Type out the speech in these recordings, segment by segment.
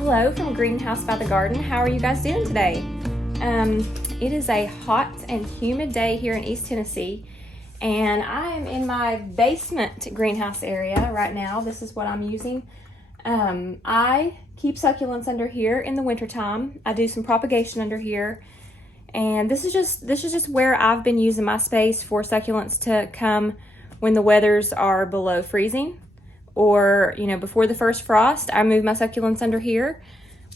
Hello from Greenhouse by the Garden. How are you guys doing today? It is a hot and humid day here in East Tennessee, and I am in my basement greenhouse area right now. This is what I'm using. I keep succulents under here in the wintertime. I do some propagation under here, and this is just where I've been using my space for succulents to come when the weathers are below freezing, or before the first frost. I move my succulents under here.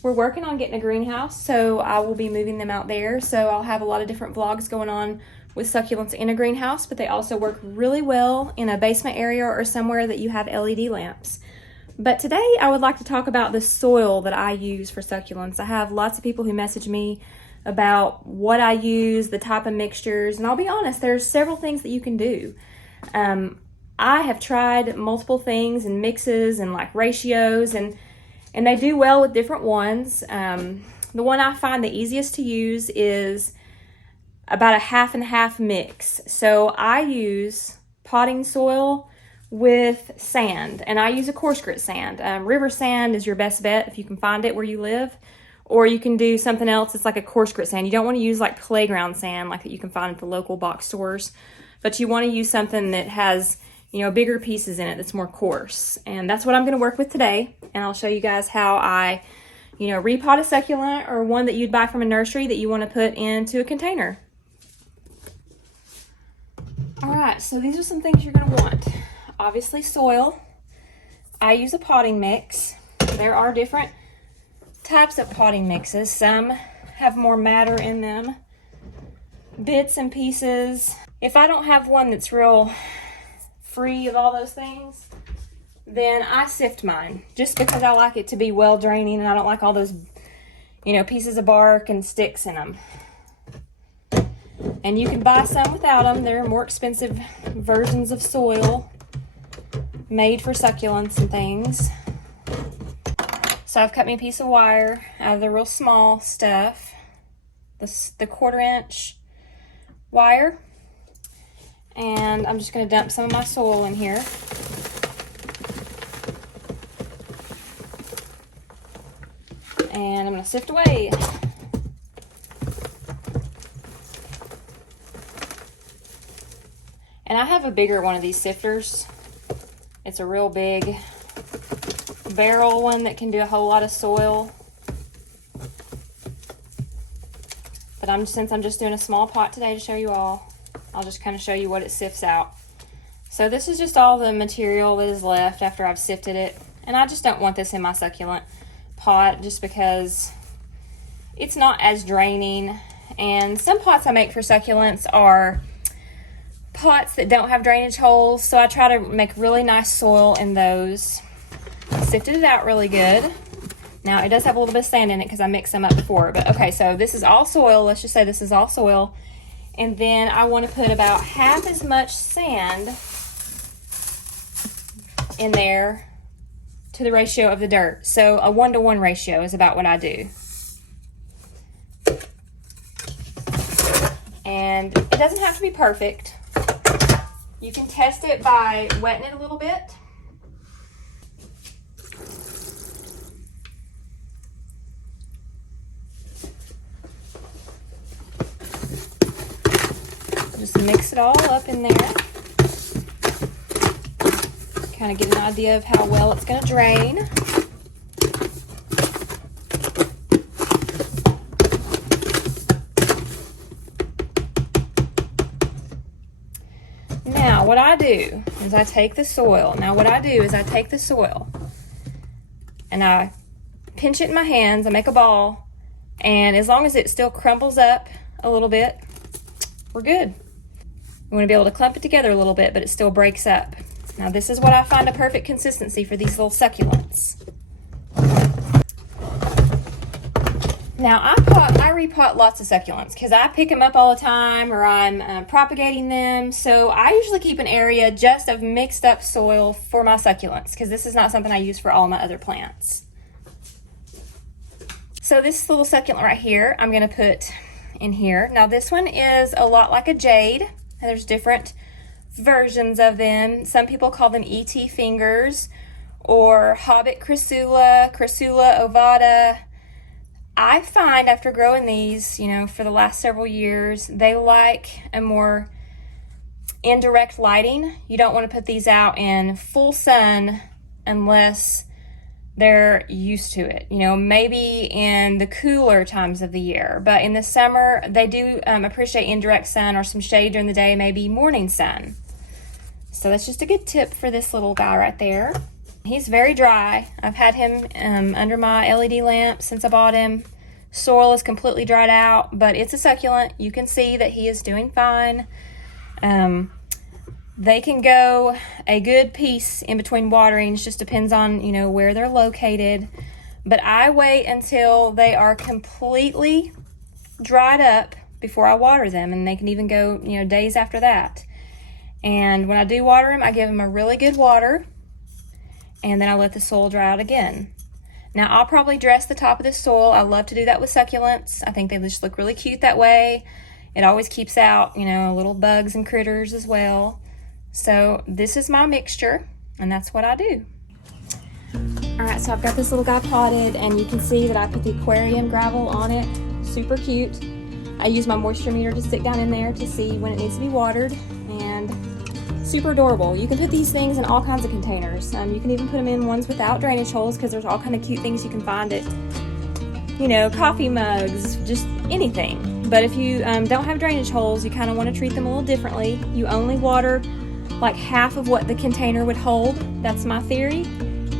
We're working on getting a greenhouse, so I will be moving them out there. So I'll have a lot of different vlogs going on with succulents in a greenhouse, but they also work really well in a basement area or somewhere that you have LED lamps. But today I would like to talk about the soil that I use for succulents. I have lots of people who message me about what I use, the type of mixtures, and I'll be honest, there's several things that you can do. I have tried multiple things and mixes and like ratios, and they do well with different ones. The one I find the easiest to use is about a half and half mix. So I use potting soil with sand, and I use a coarse grit sand. River sand is your best bet if you can find it where you live, or you can do something else. It's like a coarse grit sand. You don't want to use like playground sand like that you can find at the local box stores, but you want to use something that has bigger pieces in it that's more coarse. And that's what I'm going to work with today. And I'll show you guys how I, repot a succulent or one that you'd buy from a nursery that you want to put into a container. All right, so these are some things you're going to want. Obviously soil. I use a potting mix. There are different types of potting mixes. Some have more matter in them, bits and pieces. If I don't have one that's real free of all those things, then I sift mine just because I like it to be well draining, and I don't like all those pieces of bark and sticks in them. And you can buy some without them. There are more expensive versions of soil made for succulents and things. So I've cut me a piece of wire out of the real small stuff, the 1/4 inch wire. And I'm just going to dump some of my soil in here. And I'm going to sift away. And I have a bigger one of these sifters. It's a real big barrel one that can do a whole lot of soil. But since I'm just doing a small pot today to show you all, I'll just kind of show you what it sifts out. So this is just all the material that is left after I've sifted it. And I just don't want this in my succulent pot just because it's not as draining. And some pots I make for succulents are pots that don't have drainage holes. So I try to make really nice soil in those. I sifted it out really good. Now it does have a little bit of sand in it because I mixed some up before. But okay, so this is all soil. Let's just say this is all soil. And then I want to put about half as much sand in there to the ratio of the dirt. So a 1-to-1 ratio is about what I do. And it doesn't have to be perfect. You can test it by wetting it a little bit. Just mix it all up in there. Kind of get an idea of how well it's going to drain. Now, what I do is I take the soil. And I pinch it in my hands. I make a ball. And as long as it still crumbles up a little bit, we're good. You want to be able to clump it together a little bit, but it still breaks up. Now this is what I find a perfect consistency for these little succulents. Now I repot lots of succulents because I pick them up all the time, or I'm propagating them. So I usually keep an area just of mixed up soil for my succulents because this is not something I use for all my other plants. So this little succulent right here, I'm going to put in here. Now this one is a lot like a jade, and there's different versions of them. Some people call them ET fingers, or Hobbit Crassula, Crassula ovata. I find after growing these, for the last several years, they like a more indirect lighting. You don't want to put these out in full sun unless they're used to it, maybe in the cooler times of the year. But in the summer, they do appreciate indirect sun or some shade during the day, maybe morning sun. So that's just a good tip for this little guy right there. He's very dry. I've had him under my LED lamp since I bought him. Soil is completely dried out, but it's a succulent. You can see that he is doing fine. They can go a good piece in between waterings, just depends on, where they're located. But I wait until they are completely dried up before I water them, and they can even go, days after that. And when I do water them, I give them a really good water, and then I let the soil dry out again. Now, I'll probably dress the top of this soil. I love to do that with succulents. I think they just look really cute that way. It always keeps out, little bugs and critters as well. So this is my mixture, and that's what I do. All right, so I've got this little guy potted, and you can see that I put the aquarium gravel on it. Super cute. I use my moisture meter to stick down in there to see when it needs to be watered, and super adorable. You can put these things in all kinds of containers. You can even put them in ones without drainage holes, because there's all kind of cute things you can find at, coffee mugs, just anything. But if you don't have drainage holes, you kind of want to treat them a little differently. You only water like half of what the container would hold. That's my theory.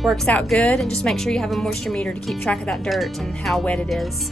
Works out good, and just make sure you have a moisture meter to keep track of that dirt and how wet it is.